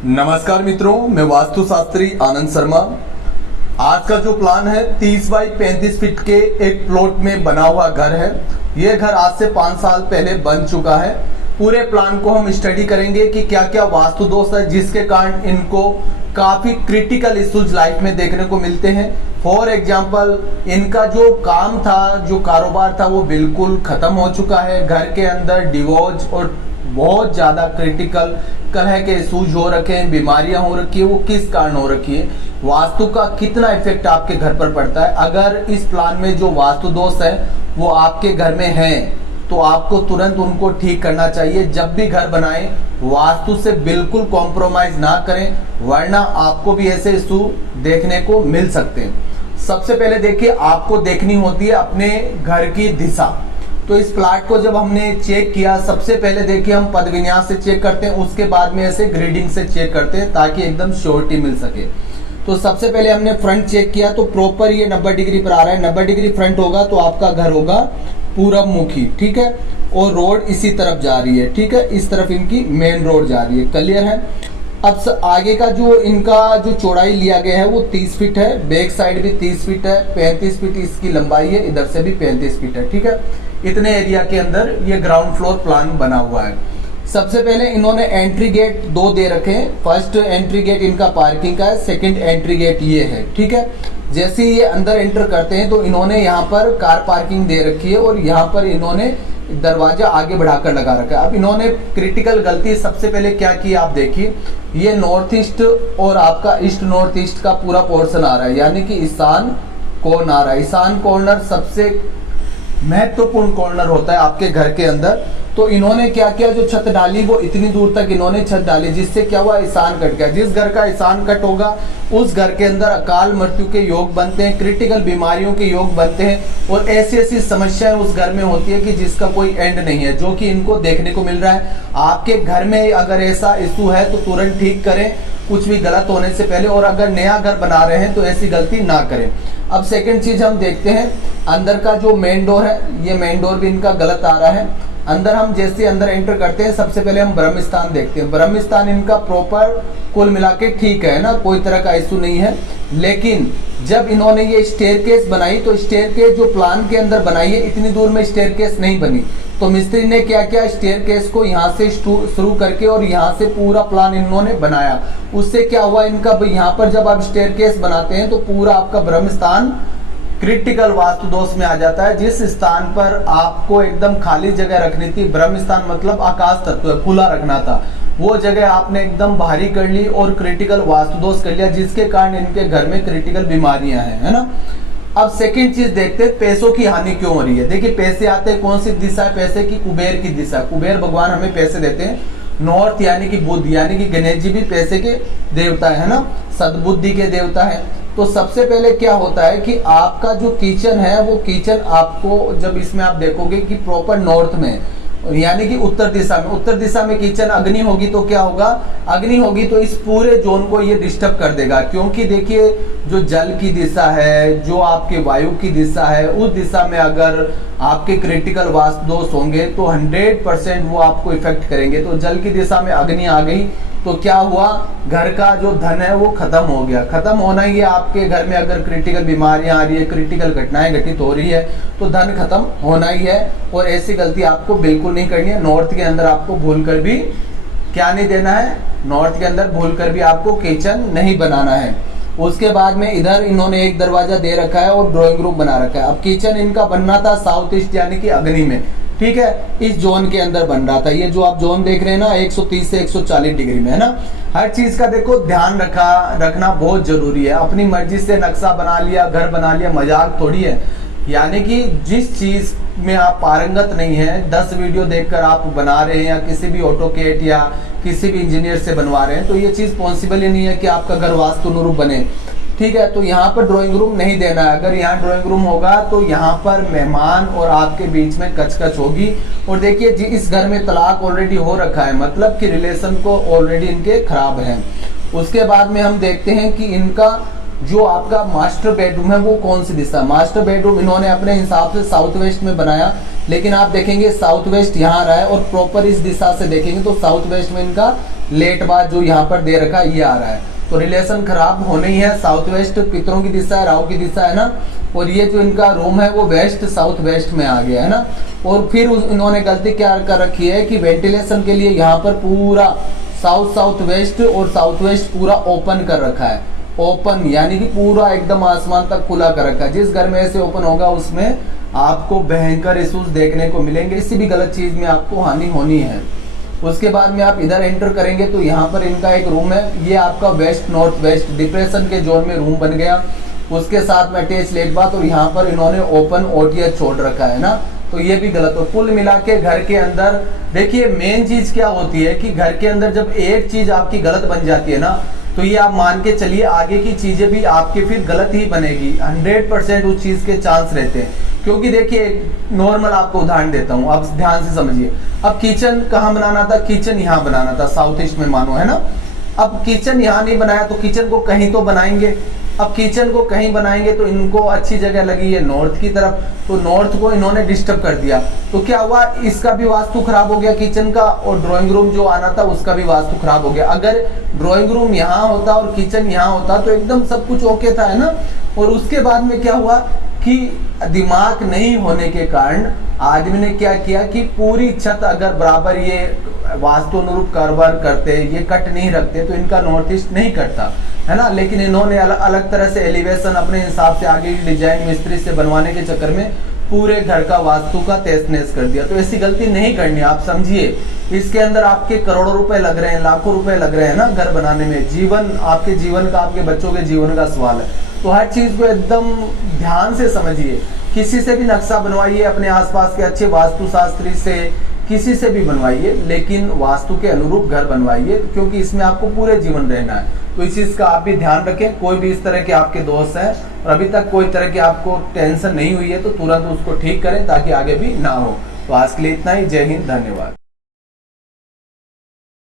नमस्कार मित्रों, मैं वास्तु शास्त्री आनंद शर्मा। आज का जो प्लान है 30 बाई 35 फीट के एक प्लॉट में बना हुआ घर है। ये घर आज से 5 साल पहले बन चुका है। पूरे प्लान को हम स्टडी करेंगे कि क्या क्या वास्तु दोष है जिसके कारण इनको काफी क्रिटिकल इश्यूज लाइफ में देखने को मिलते हैं। फॉर एग्जाम्पल, इनका जो काम था, जो कारोबार था, वो बिल्कुल खत्म हो चुका है। घर के अंदर डिवोर्स और बहुत ज़्यादा क्रिटिकल तरह के इशूज हो रखे हैं, बीमारियां हो रखी है। वो किस कारण हो रखी है, वास्तु का कितना इफेक्ट आपके घर पर पड़ता है। अगर इस प्लान में जो वास्तु दोष है वो आपके घर में है तो आपको तुरंत उनको ठीक करना चाहिए। जब भी घर बनाएं वास्तु से बिल्कुल कॉम्प्रोमाइज ना करें, वरना आपको भी ऐसे इशू देखने को मिल सकते हैं। सबसे पहले देखिए, आपको देखनी होती है अपने घर की दिशा। तो इस प्लाट को जब हमने चेक किया, सबसे पहले देखिए हम पद विन्यास से चेक करते हैं, उसके बाद में ऐसे ग्रेडिंग से चेक करते हैं ताकि एकदम श्योरिटी मिल सके। तो सबसे पहले हमने फ्रंट चेक किया तो प्रॉपर ये 90 डिग्री पर आ रहा है। 90 डिग्री फ्रंट होगा तो आपका घर होगा पूरब मुखी, ठीक है। और रोड इसी तरफ जा रही है, ठीक है। इस तरफ इनकी मेन रोड जा रही है, क्लियर है। अब आगे का जो इनका जो चौड़ाई लिया गया है वो 30 फीट है, बैक साइड भी 30 फीट है, 35 फीट इसकी लंबाई है, इधर से भी 35 फीट है, ठीक है। इतने एरिया के अंदर ये ग्राउंड फ्लोर प्लान बना हुआ है। सबसे पहले इन्होंने एंट्री गेट 2 दे रखे हैं। फर्स्ट एंट्री गेट इनका पार्किंग का है, सेकंड एंट्री गेट ये है, ठीक है। जैसे ये अंदर एंटर करते हैं तो इन्होंने यहाँ पर कार पार्किंग दे रखी है और यहाँ पर इन्होंने दरवाजा आगे बढ़ाकर लगा रखा है। अब इन्होंने क्रिटिकल गलती सबसे पहले क्या की, आप देखिए, ये नॉर्थ ईस्ट और आपका ईस्ट नॉर्थ ईस्ट का पूरा पोर्शन आ रहा है, यानी कि ईशान कौन आ रहा है। ईशान कॉर्नर सबसे महत्वपूर्ण कॉर्नर होता है आपके घर के अंदर। तो इन्होंने क्या किया, जो छत डाली वो इतनी दूर तक इन्होंने छत डाली, जिससे क्या हुआ, ईशान कट गया। जिस घर का ईशान कट होगा उस घर के अंदर अकाल मृत्यु के योग बनते हैं, क्रिटिकल बीमारियों के योग बनते हैं और ऐसी ऐसी समस्याएं उस घर में होती है कि जिसका कोई एंड नहीं है, जो कि इनको देखने को मिल रहा है। आपके घर में अगर ऐसा इशू है तो तुरंत ठीक करें, कुछ भी गलत होने से पहले। और अगर नया घर बना रहे हैं तो ऐसी गलती ना करें। अब सेकंड चीज हम देखते हैं, अंदर का जो मेन डोर है, ये मेन डोर भी इनका गलत आ रहा है। अंदर हम जैसे अंदर एंटर करते हैं, सबसे पहले हम ब्रह्म स्थान देखते हैं। ब्रह्म स्थान इनका प्रॉपर कुल मिला के ठीक है ना, कोई तरह का इशू नहीं है। लेकिन जब इन्होंने ये स्टेयरकेस बनाई तो स्टेयरकेस जो प्लान के अंदर बनाई है, इतनी दूर में स्टेयरकेस नहीं बनी। तो मिस्त्री ने क्या किया, स्टेयरकेस को यहाँ से शुरू करके और यहाँ से पूरा प्लान इन्होंने बनाया। उससे क्या हुआ, इनका यहाँ पर जब आप स्टेयरकेस बनाते हैं तो पूरा आपका ब्रह्म स्थान क्रिटिकल वास्तु दोष में आ जाता है। जिस स्थान पर आपको एकदम खाली जगह रखनी थी, ब्रह्म स्थान मतलब आकाश तत्व है, खुला रखना था, वो जगह आपने एकदम भारी कर ली और क्रिटिकल वास्तु दोष कर लिया, जिसके कारण इनके घर में क्रिटिकल बीमारियां हैं, है ना। अब सेकंड चीज देखते हैं, पैसों की हानि क्यों हो रही है। देखिए, पैसे आते हैं, कौन सी दिशा है पैसे की, कुबेर की दिशा। कुबेर भगवान हमें पैसे देते हैं। नॉर्थ यानी कि बुद्ध, यानी कि गणेश जी भी पैसे के देवता है ना, सद्बुद्धि के देवता है। तो सबसे पहले क्या होता है कि आपका जो किचन है वो किचन आपको, जब इसमें आप देखोगे कि प्रॉपर नॉर्थ में यानी कि उत्तर दिशा में किचन अग्नि होगी तो क्या होगा, अग्नि होगी तो इस पूरे जोन को ये डिस्टर्ब कर देगा। क्योंकि देखिए, जो जल की दिशा है, जो आपके वायु की दिशा है, उस दिशा में अगर आपके क्रिटिकल वास्तु दोष होंगे तो 100% वो आपको इफेक्ट करेंगे। तो जल की दिशा में अग्नि आ गई तो क्या हुआ, घर का जो धन है वो खत्म हो गया। खत्म होना ही है आपके घर में। अगर क्रिटिकल बीमारियां आ रही है, क्रिटिकल घटनाएं घटित हो रही है तो धन खत्म होना ही है। और ऐसी गलती आपको बिल्कुल नहीं करनी है। नॉर्थ के अंदर आपको भूल कर भी क्या नहीं देना है, नॉर्थ के अंदर भूल कर भी आपको किचन नहीं बनाना है। उसके बाद में इधर इन्होंने एक दरवाजा दे रखा है और ड्राइंग रूम बना रखा है। अब किचन इनका बनना था साउथ ईस्ट यानी कि अग्नि में, ठीक है, इस जोन के अंदर बन रहा था। ये जो आप जोन देख रहे हैं ना, 130 से 140 डिग्री में, है ना। हर चीज का देखो ध्यान रखना बहुत जरूरी है। अपनी मर्जी से नक्शा बना लिया, घर बना लिया, मजाक थोड़ी है। यानी कि जिस चीज में आप पारंगत नहीं है, 10 वीडियो देखकर आप बना रहे हैं या किसी भी ऑटोकेड या किसी भी इंजीनियर से बनवा रहे हैं, तो ये चीज पॉसिबल ही नहीं है कि आपका घर वास्तु अनुरूप बने, ठीक है। तो यहाँ पर ड्राइंग रूम नहीं देना है। अगर यहाँ ड्राइंग रूम होगा तो यहाँ पर मेहमान और आपके बीच में कचकच होगी। और देखिए जी, इस घर में तलाक ऑलरेडी हो रखा है, मतलब कि रिलेशन को ऑलरेडी इनके खराब है। उसके बाद में हम देखते हैं कि इनका जो आपका मास्टर बेडरूम है वो कौन सी दिशा। मास्टर बेडरूम इन्होंने अपने हिसाब से साउथ वेस्ट में बनाया, लेकिन आप देखेंगे साउथ वेस्ट यहाँ रहा है और प्रॉपर इस दिशा से देखेंगे तो साउथ वेस्ट में इनका लेट बाद जो यहाँ पर दे रखा है ये आ रहा है, तो रिलेशन खराब होने ही है। साउथ वेस्ट पितरों की दिशा है, राहु की दिशा है ना, और ये जो इनका रूम है वो वेस्ट साउथ वेस्ट में आ गया है ना। और फिर इन्होंने गलती क्या कर रखी है कि वेंटिलेशन के लिए यहाँ पर पूरा साउथ वेस्ट और साउथ वेस्ट पूरा ओपन कर रखा है। ओपन यानी कि पूरा एकदम आसमान तक खुला कर रखा है। जिस घर में ऐसे ओपन होगा उसमें आपको भयंकर इश्यूज देखने को मिलेंगे, किसी भी गलत चीज में आपको हानि होनी है। उसके बाद में आप इधर एंटर करेंगे तो यहाँ पर इनका एक रूम है, ये आपका वेस्ट नॉर्थ वेस्ट डिप्रेशन के जोन में रूम बन गया। उसके साथ में अटैच लेट बाथ, और यहाँ पर इन्होंने ओपन ओटीएच छोड़ रखा है ना, तो ये भी गलत हो। कुल मिला के घर के अंदर देखिए मेन चीज क्या होती है कि घर के अंदर जब एक चीज आपकी गलत बन जाती है ना, तो ये आप मान के चलिए आगे की चीजें भी आपके फिर गलत ही बनेगी। 100% उस चीज के चांस रहते हैं। क्योंकि देखिए नॉर्मल आपको उदाहरण देता हूँ, आप ध्यान से समझिए। अब किचन कहाँ बनाना था, किचन यहाँ बनाना था साउथ ईस्ट में मानो, है ना। अब किचन यहाँ नहीं बनाया तो किचन को कहीं तो बनाएंगे। अब किचन को कहीं बनाएंगे तो इनको अच्छी जगह लगी है नॉर्थ की तरफ, तो नॉर्थ को इन्होंने डिस्टर्ब कर दिया। तो क्या हुआ, इसका भी वास्तु खराब हो गया किचन का, और ड्राइंग रूम जो आना था उसका भी वास्तु खराब हो गया। अगर ड्राइंग रूम यहाँ होता और किचन यहाँ होता तो एकदम सब कुछ ओके था, है ना। और उसके बाद में क्या हुआ कि दिमाग नहीं होने के कारण आदमी ने क्या किया कि पूरी छत अगर बराबर ये वास्तु अनुरूप कारोबार करते, ये कट नहीं रखते तो इनका नॉर्थ ईस्ट नहीं कटता, है ना। लेकिन इन्होंने अलग तरह से एलिवेशन अपने हिसाब से आगे डिजाइन मिस्त्री से बनवाने के चक्कर में पूरे घर का वास्तु का तहस नहस कर दिया। तो ऐसी गलती नहीं करनी, आप समझिए। इसके अंदर आपके करोड़ों रुपए लग रहे हैं, लाखों रुपए लग रहे हैं ना घर बनाने में। जीवन आपके जीवन का, आपके बच्चों के जीवन का सवाल है। तो हर चीज को एकदम ध्यान से समझिए। किसी से भी नक्शा बनवाइए, अपने आसपास के अच्छे वास्तुशास्त्री से, किसी से भी बनवाइए, लेकिन वास्तु के अनुरूप घर बनवाइए, क्योंकि इसमें आपको पूरे जीवन रहना है। तो इस चीज का आप भी ध्यान रखें। कोई भी इस तरह के आपके दोस्त हैं और अभी तक कोई तरह की आपको टेंशन नहीं हुई है तो तुरंत उसको ठीक करें ताकि आगे भी ना हो। तो आज के लिए इतना ही। जय हिंद, धन्यवाद।